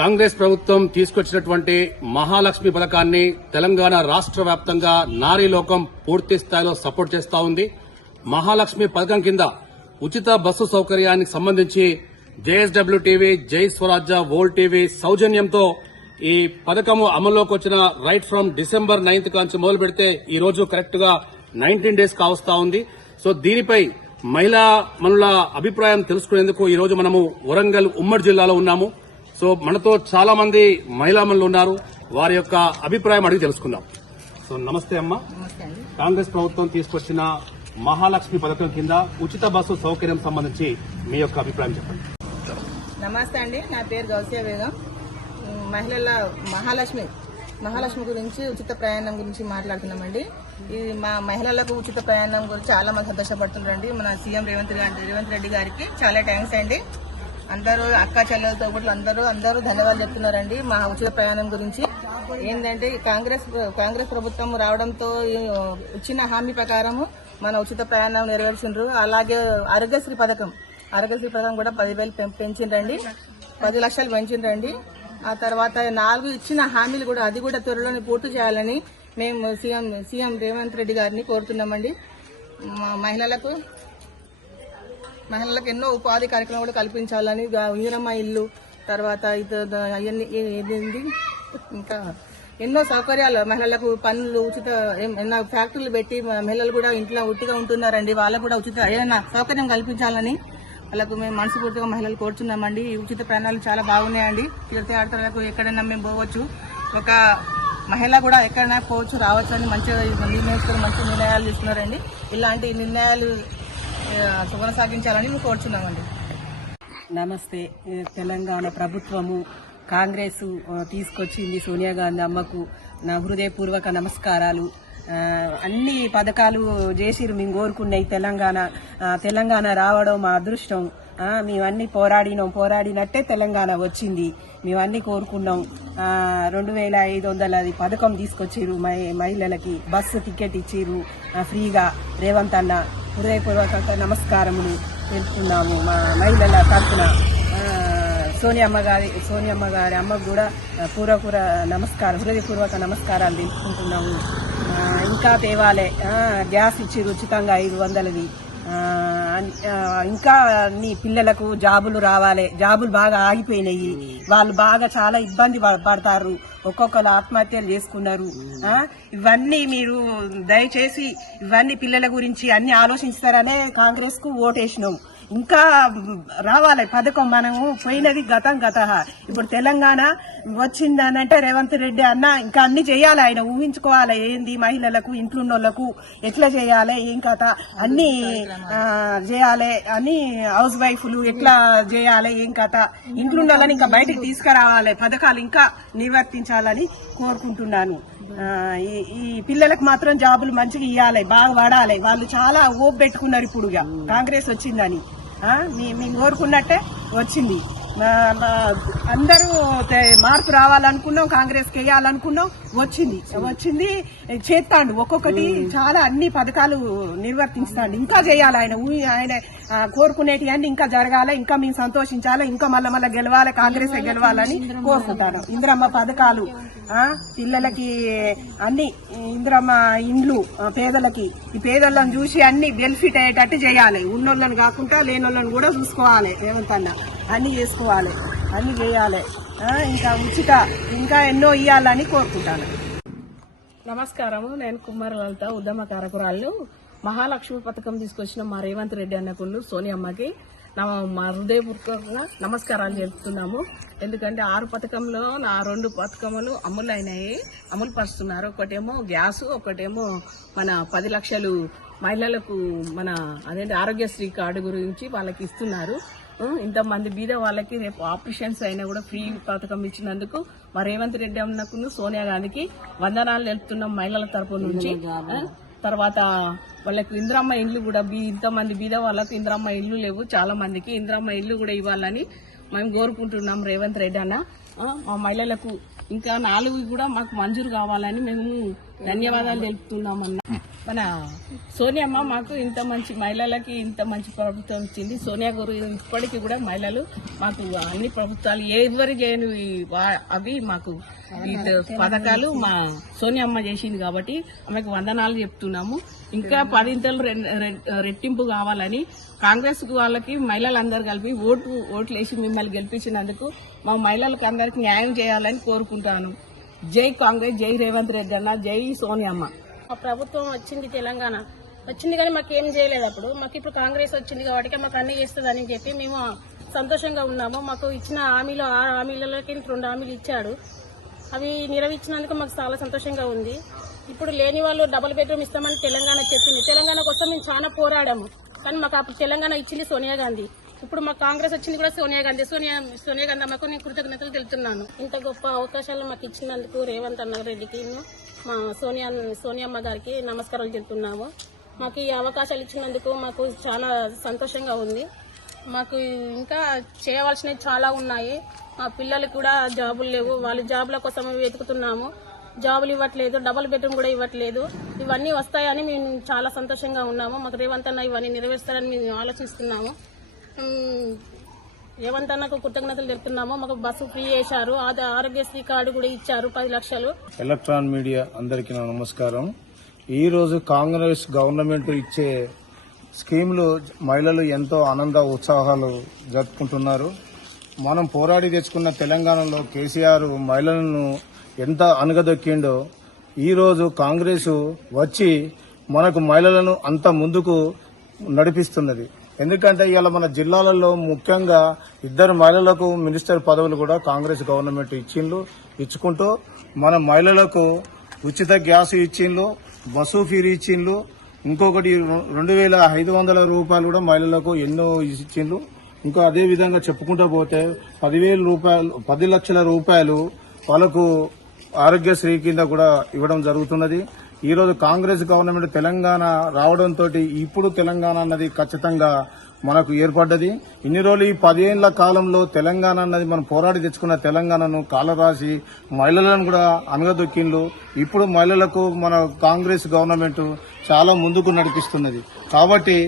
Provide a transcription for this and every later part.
కాంగ్రెస్ ప్రభుత్వం తీసుకొచ్చినటువంటి మహాలక్ష్మి పథకాన్ని తెలంగాణ రాష్ట్ర వ్యాప్తంగా నారీ లోకం పూర్తి స్థాయిలో సపోర్ట్ చేస్తా ఉంది. మహాలక్ష్మి పథకం కింద ఉచిత బస్సు సౌకర్యానికి సంబంధించి జేఎస్డబ్ల్యూ టీవీ, జై స్వరాజ్య, వోల్డ్ టీవీ సౌజన్యంతో ఈ పథకం అమల్లోకి వచ్చిన రైట్ ఫ్రం డిసెంబర్ 9th కాంచి మొదలు పెడితే ఈ రోజు కరెక్ట్ గా 19 days కావస్తా ఉంది. సో దీనిపై మహిళా మనుల అభిప్రాయం తెలుసుకునేందుకు ఈ రోజు మనము వరంగల్ ఉమ్మడి జిల్లాలో ఉన్నాము. సో మనతో చాలా మంది మహిళా మనులు ఉన్నారు. వారి యొక్క అభిప్రాయం అడిగి తెలుసుకుందాం. సో నమస్తే అమ్మా. కాంగ్రెస్ ప్రభుత్వం తీసుకొచ్చిన మహాలక్ష్మి పథకం కింద ఉచిత బస్సు సౌకర్యం సంబంధించి మీ యొక్క అభిప్రాయం చెప్పండి. నమస్తే అండి, నా పేరు గౌసియా బేగం. మహిళల మహాలక్ష్మి గురించి ఉచిత ప్రయాణం గురించి మాట్లాడుతున్నామండి. ఇది మా మహిళలకు ఉచిత ప్రయాణం గురించి చాలా మంది సంతోషపడుతున్నారండి. మన సీఎం రేవంత్ రెడ్డి గారికి చాలా థ్యాంక్స్ అండి. అందరూ అక్క చెల్లెలతో పాటు అందరూ ధన్యవాదాలు చెప్తున్నారండి. మా ఉచిత ప్రయాణం గురించి ఏంటంటే కాంగ్రెస్ ప్రభుత్వం రావడంతో ఇచ్చిన హామీ ప్రకారము మన ఉచిత ప్రయాణం నెరవేర్చిండ్రు. అలాగే ఆరోగ్యశ్రీ పథకం కూడా 10,000 పెంచిండ్రండి, 10 లక్షలు పెంచిండ్రండి. ఆ తర్వాత 4 ఇచ్చిన హామీలు కూడా అది కూడా త్వరలోనే పూర్తి చేయాలని మేము సీఎం రేవంత్ రెడ్డి గారిని కోరుతున్నామండి. మహిళలకు ఎన్నో ఉపాధి కార్యక్రమాలు కూడా కల్పించాలని, ఇందిరమ్మ ఇల్లు తర్వాత ఇంకా ఎన్నో సౌకర్యాలు మహిళలకు పనులు ఉచిత ఫ్యాక్టరీలు పెట్టి మహిళలు కూడా ఇంట్లో ఉట్టిగా ఉంటున్నారండి. వాళ్ళకు కూడా ఉచిత ఏదైనా సౌకర్యం కల్పించాలని వాళ్ళకు మేము మనస్ఫూర్తిగా మహిళలు కోరుతున్నామండి. ఈ ఉచిత ప్రయాణాలు చాలా బాగున్నాయండి. తీర్థయాత్రలకు ఎక్కడైనా మేము పోవచ్చు, ఒక మహిళ కూడా ఎక్కడైనా పోవచ్చు రావచ్చు అని మంచి నిర్ణయాలు తీసుకున్నారండి. ఇలాంటి నిర్ణయాలు కొనసాగించాలని మేము కోరుచున్నామండి. నమస్తే. తెలంగాణ ప్రభుత్వము కాంగ్రెస్ తీసుకొచ్చింది సోనియా గాంధీ అమ్మకు నా హృదయపూర్వక నమస్కారాలు. అన్ని పథకాలు చేసిరు మేము కోరుకున్నాయి. తెలంగాణ రావడం మా అదృష్టం. మేమన్నీ పోరాడినట్టే తెలంగాణ వచ్చింది. మేమన్నీ కోరుకున్నాం. 2,500 పథకం తీసుకొచ్చిరు. మహిళలకి బస్సు టికెట్ ఇచ్చిరు ఫ్రీగా. రేవంత్ అన్న హృదయపూర్వక నమస్కారములు తెలుపుతున్నాము. మా మహిళల తరఫున సోనియమ్మ గారి అమ్మకు కూడా హృదయపూర్వక నమస్కారాలు తెలుపుకుంటున్నాము. ఇంకా తేవాలే, గ్యాస్ ఇచ్చిరు ఉచితంగా 500ది. ఇంకా అన్ని పిల్లలకు జాబులు రావాలి. జాబులు బాగా ఆగిపోయినాయి. వాళ్ళు బాగా చాలా ఇబ్బంది పడతారు. ఒక్కొక్కరు ఆత్మహత్యలు చేసుకున్నారు. ఇవన్నీ మీరు దయచేసి ఇవన్నీ పిల్లల గురించి అన్ని ఆలోచిస్తారనే కాంగ్రెస్ కు ఓటేసినాం. ఇంకా రావాలి పథకం. మనము పోయినది గతం. ఇప్పుడు తెలంగాణ వచ్చిందనంటే రేవంత్ రెడ్డి అన్న ఇంకా అన్ని చేయాలి. ఆయన ఊహించుకోవాలి ఏంది మహిళలకు, ఇంట్లోళ్ళకు ఎట్లా చేయాలి, ఏం కథ అన్ని చేయాలి అని, హౌస్ వైఫ్లు ఎట్లా చేయాలి, ఏం కథ, ఇంట్లో వాళ్ళని ఇంకా బయటికి తీసుకురావాలి. పథకాలు ఇంకా నిర్వర్తించాలని కోరుకుంటున్నాను. ఈ పిల్లలకు మాత్రం జాబులు మంచిగా ఇవ్వాలి, బాగా పడాలి. వాళ్ళు చాలా ఓపు పెట్టుకున్నారు ఇప్పుడు కాంగ్రెస్ వచ్చిందని. మేము కోరుకున్నట్టే వచ్చింది. అందరూ మార్పు రావాలనుకున్నాం, కాంగ్రెస్ కి వేయాలనుకున్నాం. వచ్చింది చేస్తాడు. ఒక్కొక్కటి చాలా అన్ని పథకాలు నిర్వర్తిస్తాడు. ఇంకా చేయాలి. ఆయన కోరుకునేటి అన్ని ఇంకా జరగాలి. ఇంకా మేము సంతోషించాలి. ఇంకా మళ్ళా గెలవాలి, కాంగ్రెస్ గెలవాలని కోరుకుంటాను. ఇందిరమ్మ పథకాలు పిల్లలకి అన్ని, ఇందిరమ్మ ఇండ్లు పేదలకి, ఈ పేదలను చూసి అన్ని బెనిఫిట్ అయ్యేటట్టు చేయాలి. ఉన్నోళ్ళని కాకుండా లేనోళ్ళని కూడా చూసుకోవాలి. రేవంతన్న అన్ని చేసుకోవాలి, అన్ని చేయాలి. ఇంకా ఉచిత ఇంకా ఎన్నో ఇవ్వాలని కోరుకుంటాను. నమస్కారము. నేను కుమార్ లలిత, ఉద్యమకారకురాళ్ళు. మహాలక్ష్మి పథకం తీసుకొచ్చిన మా రేవంత్ రెడ్డి అన్నకుళ్ళు సోనియమ్మకి మా హృదయపూర్వకంగా నమస్కారాలు చెప్తున్నాము. ఎందుకంటే 6 పథకంలో 2 పథకములు అమలు పరుస్తున్నారు. ఒకటేమో గ్యాసు, ఒకటేమో మన 10 లక్షలు మహిళలకు మన ఆరోగ్యశ్రీ కార్డు గురించి వాళ్ళకి ఇస్తున్నారు. ఇంతమంది బీద వాళ్ళకి రేపు ఆపరేషన్స్ అయినా కూడా ఫ్రీ పథకం ఇచ్చినందుకు మా రేవంత్ రెడ్డి అన్నకు సోనియా గాంధీకి వందనాలు తెలుపుతున్నాం మహిళల తరపు నుంచి. తర్వాత వాళ్ళకి ఇందిరమ్మ ఇల్లు కూడా ఇంతమంది బీద వాళ్ళకు ఇందిరమ్మ ఇల్లు లేవు. చాలా మందికి ఇందిరమ్మ ఇల్లు కూడా ఇవ్వాలని మేము కోరుకుంటున్నాం రేవంత్ రెడ్డి అన్న. మా మహిళలకు ఇంకా 4 కూడా మాకు మంజూరు కావాలని మేము ధన్యవాదాలు తెలుపుతున్నామన్న. మన సోనియమ్మ మాకు ఇంత మంచి మహిళలకి ఇంత మంచి ప్రభుత్వం ఇచ్చింది. సోనియా గారు ఇప్పటికీ కూడా మహిళలు మాకు అన్ని ప్రభుత్వాలు ఎవరు చేయని అవి మాకు ఈ పథకాలు మా సోనియమ్మ చేసింది కాబట్టి ఆమెకు వందనాలు చెప్తున్నాము. ఇంకా 10 రెట్టింపు కావాలని కాంగ్రెస్ వాళ్ళకి మహిళలందరూ కలిపి ఓట్లు వేసి మిమ్మల్ని గెలిపించినందుకు మా మహిళలకు అందరికి న్యాయం చేయాలని కోరుకుంటాను. జై కాంగ్రెస్, జై రేవంత్ రెడ్డి అన్న, జై సోనియమ్మ. మా ప్రభుత్వం వచ్చింది, తెలంగాణ వచ్చింది కానీ మాకు ఏం చేయలేదు. అప్పుడు మాకు ఇప్పుడు కాంగ్రెస్ వచ్చింది కాబట్టి మాకు అన్ని చేస్తుందని చెప్పి మేము సంతోషంగా ఉన్నాము. మాకు ఇచ్చిన హామీలు 6 హామీలకి 2 హామీలు ఇచ్చాడు. అవి నెరవేర్చినందుకు మాకు చాలా సంతోషంగా ఉంది. ఇప్పుడు లేని వాళ్ళు డబుల్ బెడ్రూమ్ ఇస్తామని తెలంగాణ చెప్పింది. తెలంగాణ కోసం మేము చాలా పోరాడాము కానీ మాకు అప్పుడు తెలంగాణ ఇచ్చింది సోనియా గాంధీ. ఇప్పుడు మాకు కాంగ్రెస్ వచ్చింది కూడా సోనియా గాంధీ. సోనియా గాంధీ అమ్మకు నేను కృతజ్ఞతలు తెలుపుతున్నాను. ఇంత గొప్ప అవకాశాలు మాకు ఇచ్చినందుకు రేవంత్ అన్న రెడ్డికి మా సోనియమ్మ గారికి నమస్కారాలు చెప్తున్నాము. మాకు ఈ అవకాశాలు ఇచ్చినందుకు మాకు చాలా సంతోషంగా ఉంది. మాకు ఇంకా చేయవలసినవి చాలా ఉన్నాయి. మా పిల్లలకు కూడా జాబులు లేవు, వాళ్ళ జాబుల కోసం వెతుకుతున్నాము. జాబులు ఇవ్వట్లేదు, డబుల్ బెడ్రూమ్ కూడా ఇవ్వట్లేదు. ఇవన్నీ వస్తాయని మేము చాలా సంతోషంగా ఉన్నాము. మాకు రేవంత్ అన్న ఇవన్నీ నెరవేరుస్తారని మేము ఆలోచిస్తున్నాము. రేవంత్ అన్నకు కృతజ్ఞతలు తెలుపుతున్నాము. మాకు బస్సు ఫ్రీ చేశారు, ఆరోగ్యశ్రీ కార్డు కూడా ఇచ్చారు 10 లక్షలు. ఎలక్ట్రాన్ మీడియా అందరికీ నా నమస్కారం. ఈ రోజు కాంగ్రెస్ గవర్నమెంట్ ఇచ్చే స్కీములు మహిళలు ఎంతో ఆనంద ఉత్సాహాలు జరుపుకుంటున్నారు. మనం పోరాడి తెచ్చుకున్న తెలంగాణలో కేసీఆర్ మహిళలను ఎంత అణగదొక్కిండో ఈ రోజు కాంగ్రెస్ వచ్చి మనకు మహిళలను అంత ముందుకు నడిపిస్తున్నది. ఎందుకంటే ఇవాళ మన జిల్లాలలో ముఖ్యంగా 2 మహిళలకు మినిస్టర్ పదవులు కూడా కాంగ్రెస్ గవర్నమెంట్ ఇచ్చుకుంటూ మన మహిళలకు ఉచిత గ్యాస్ ఇచ్చిండ్రు, బస్సు ఫీరీ ఇచ్చిండ్రు, ఇంకొకటి 2500 రూపాయలు కూడా మహిళలకు ఎన్నో ఇచ్చిండ్రు. ఇంకా అదే విధంగా చెప్పుకుంటూ పోతే 10,000 రూపాయలు 10 లక్షల రూపాయలు వాళ్ళకు ఆరోగ్యశ్రీ కింద కూడా ఇవ్వడం జరుగుతున్నది. ఈ రోజు కాంగ్రెస్ గవర్నమెంట్ తెలంగాణ రావడంతో ఇప్పుడు తెలంగాణ అన్నది ఖచ్చితంగా మనకు ఏర్పడ్డది. ఇన్ని రోజులు ఈ 10 ఏళ్ల కాలంలో తెలంగాణ అన్నది మనం పోరాడి తెచ్చుకున్న తెలంగాణను కాలరాసి మహిళలను కూడా అనగదొక్కిండ్లు. ఇప్పుడు మహిళలకు మన కాంగ్రెస్ గవర్నమెంట్ చాలా ముందుకు నడిపిస్తున్నది. కాబట్టి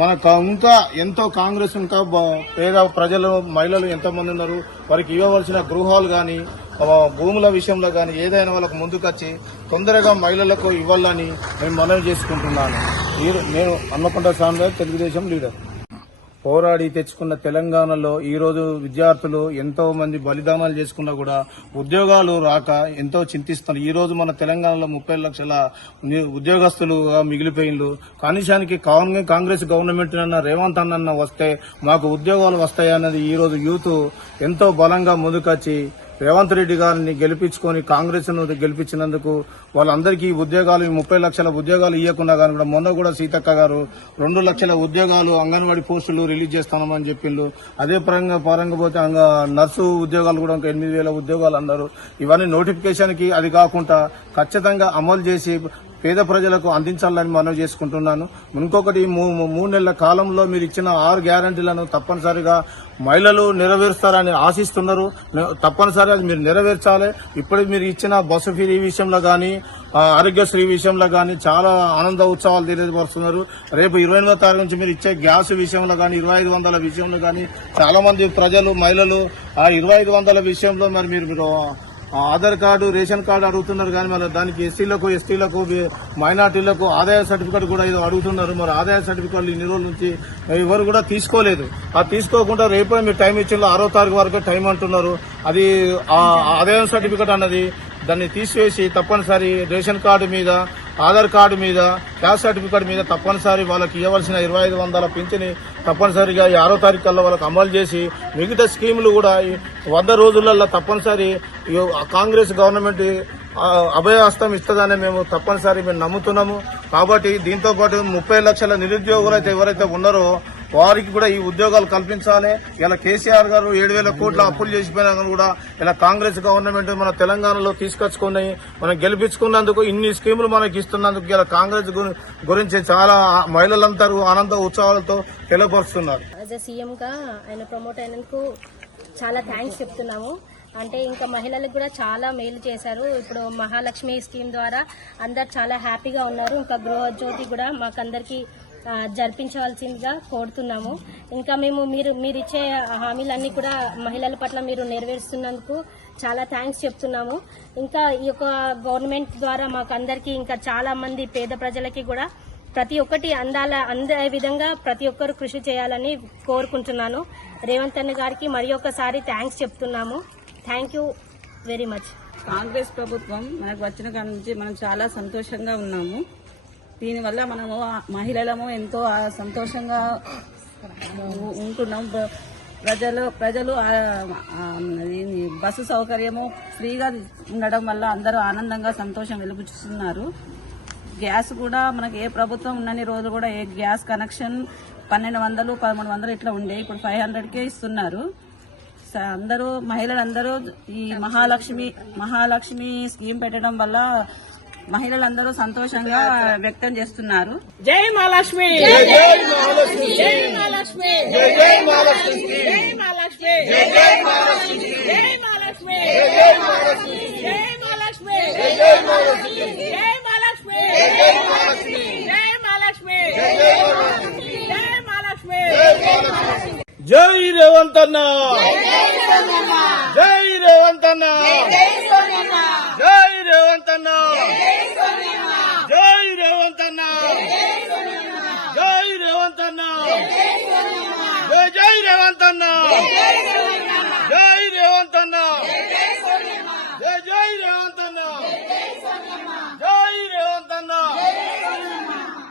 మనకు ఇంకా ఎంతో కాంగ్రెస్ ఇంకా పేద ప్రజలు మహిళలు ఎంతో మంది ఉన్నారు. వారికి ఇవ్వవలసిన గృహాలు గాని భూముల విషయంలో గాని ఏదైనా వాళ్ళకు ముందుకొచ్చి తొందరగా మహిళలకు ఇవ్వాలని నేను మనవి చేసుకుంటున్నాను. నేను హన్మకొండ స్వామి, తెలుగుదేశం లీడర్. పోరాడి తెచ్చుకున్న తెలంగాణలో ఈ రోజు విద్యార్థులు ఎంతో మంది బలిదానాలు చేసుకున్నా కూడా ఉద్యోగాలు రాక ఎంతో చింతిస్తున్నారు. ఈ రోజు మన తెలంగాణలో 30 లక్షల ఉద్యోగస్తులుగా మిగిలిపోయిండ్రు. కనీసానికి కాంగ్రెస్ గవర్నమెంట్ అన్న రేవంత్ అన్న వస్తే మాకు ఉద్యోగాలు వస్తాయన్నది ఈ రోజు యూత్ ఎంతో బలంగా ముందుకొచ్చి రేవంత్ రెడ్డి గారిని గెలిపించుకొని కాంగ్రెస్ ను గెలిపించినందుకు వాళ్ళందరికీ ఉద్యోగాలు 30 లక్షల ఉద్యోగాలు ఇవ్వకుండా కానీ కూడా మొన్న కూడా సీతక్క గారు 2 లక్షల ఉద్యోగాలు అంగన్వాడీ పోస్టులు రిలీజ్ చేస్తామని చెప్పిండ్రు. అదే పరంగా పోతే నర్సు ఉద్యోగాలు కూడా 8,000 ఉద్యోగాలు అన్నారు. ఇవన్నీ నోటిఫికేషన్ కి అది కాకుండా ఖచ్చితంగా అమలు చేసి పేద ప్రజలకు అందించాలని మనవి చేసుకుంటున్నాను. ఇంకొకటి 3 నెలల కాలంలో మీరు ఇచ్చిన 6 గ్యారంటీలను తప్పనిసరిగా మహిళలు నెరవేరుస్తారని ఆశిస్తున్నారు. తప్పనిసరిగా మీరు నెరవేర్చాలి. ఇప్పుడు మీరు ఇచ్చిన బస్సు ఫీ విషయంలో గానీ ఆరోగ్యశ్రీ విషయంలో గానీ చాలా ఆనంద ఉత్సవాలు తెలియపరుస్తున్నారు. రేపు 28వ తారీఖు నుంచి మీరు ఇచ్చే గ్యాస్ విషయంలో గానీ 2500 విషయంలో గానీ చాలా మంది ప్రజలు మహిళలు ఆ 2500 విషయంలో మరి మీరు ఆధార్ కార్డు, రేషన్ కార్డు అడుగుతున్నారు. కానీ మరి దానికి ఎస్టీలకు మైనార్టీలకు ఆదాయ సర్టిఫికేట్ కూడా ఏదో అడుగుతున్నారు. మరి ఆదాయ సర్టిఫికేట్లు ఇన్ని రోజుల నుంచి ఎవరు కూడా తీసుకోలేదు. ఆ తీసుకోకుండా రేపు మీరు టైం ఇచ్చిన 6వ తారీఖు వరకు టైం అంటున్నారు. అది ఆదాయ సర్టిఫికేట్ అన్నది దాన్ని తీసివేసి తప్పనిసరి రేషన్ కార్డు మీద, ఆధార్ కార్డు మీద, క్యాస్ట్ సర్టిఫికేట్ మీద తప్పనిసరి వాళ్ళకి ఇవ్వవలసిన 2500 పింఛని తప్పనిసరిగా 6వ తారీఖు కల్లా వాళ్ళకి అమలు చేసి మిగతా స్కీములు కూడా 100 రోజులలో తప్పనిసరి కాంగ్రెస్ గవర్నమెంట్ అభయహస్తం ఇస్తుందని మేము తప్పనిసరి నమ్ముతున్నాము. కాబట్టి దీంతో పాటు 30 లక్షల నిరుద్యోగులు అయితే ఎవరైతే ఉన్నారో వారికి కూడా ఈ ఉద్యోగాలు కల్పించాలి. ఇలా కేసీఆర్ గారు 7,000 కోట్ల అప్పులు చేసిపోయినా కూడా ఇలా కాంగ్రెస్ గవర్నమెంట్ మన తెలంగాణలో తీసుకొచ్చుకుని మనం గెలిపించుకున్నందుకు ఇన్ని స్కీములు మనకి ఇస్తున్నందుకు ఇలా కాంగ్రెస్ గురించి చాలా మహిళలంతా ఆనంద ఉత్సవాలతో తెలియపరుస్తున్నారు. యాజ్ ఎ సీఎం గా ఆయన ప్రమోట్ అయినందుకు చాలా థ్యాంక్స్ చెప్తున్నాము. అంటే ఇంకా మహిళలకు కూడా చాలా మేలు చేశారు. ఇప్పుడు మహాలక్ష్మి స్కీమ్ ద్వారా అందరు చాలా హ్యాపీగా ఉన్నారు. ఇంకా గృహజ్యోతి కూడా మాకందరికి జరిపించవలసిందిగా కోరుతున్నాము. ఇంకా మేము మీరు ఇచ్చే హామీలన్నీ కూడా మహిళల పట్ల మీరు నెరవేరుస్తున్నందుకు చాలా థ్యాంక్స్ చెప్తున్నాము. ఇంకా ఈ యొక్క గవర్నమెంట్ ద్వారా మాకు అందరికీ ఇంకా చాలా మంది పేద ప్రజలకి కూడా ప్రతి ఒక్కటి అందే విధంగా ప్రతి ఒక్కరు కృషి చేయాలని కోరుకుంటున్నాను. రేవంత్ అన్న గారికి మరి ఒకసారి థ్యాంక్స్ చెప్తున్నాము. Thank you very much. Congress ప్రభుత్వం మనకు వచ్చిన కాడ నుంచి మనం చాలా సంతోషంగా ఉన్నాము. దీనివల్ల మనము మహిళలము ఎంతో సంతోషంగా ఉంటున్నాం. ప్రజలు బస్సు సౌకర్యము ఫ్రీగా ఉండడం వల్ల అందరూ ఆనందంగా సంతోషం వెలుగుచుస్తున్నారు. గ్యాస్ కూడా మనకి ఏ ప్రభుత్వం ఉన్నన్ని రోజులు కూడా ఏ గ్యాస్ కనెక్షన్ 1200, 1300 ఇట్లా ఉండే, ఇప్పుడు 500కే ఇస్తున్నారు. అందరూ మహిళలందరూ ఈ మహాలక్ష్మి స్కీమ్ పెట్టడం వల్ల మహిళలందరూ సంతోషంగా వ్యక్తం చేస్తున్నారు. జై మహాలక్ష్మి, జై మహాలక్ష్మి, జై మహాలక్ష్మి, జై మహాలక్ష్మి, జై మహాలక్ష్మి, జై మహాలక్ష్మి, జై మహాలక్ష్మి, జై మహాలక్ష్మి, జై మహాలక్ష్మి, జై మహాలక్ష్మి, జై మహాలక్ష్మి, జై మహాలక్ష్మి, జై మహాలక్ష్మి, జై మహాలక్ష్మి, జై రేవంత్ అన్న, జై రేవంత్ అన్న, జై రేవంత్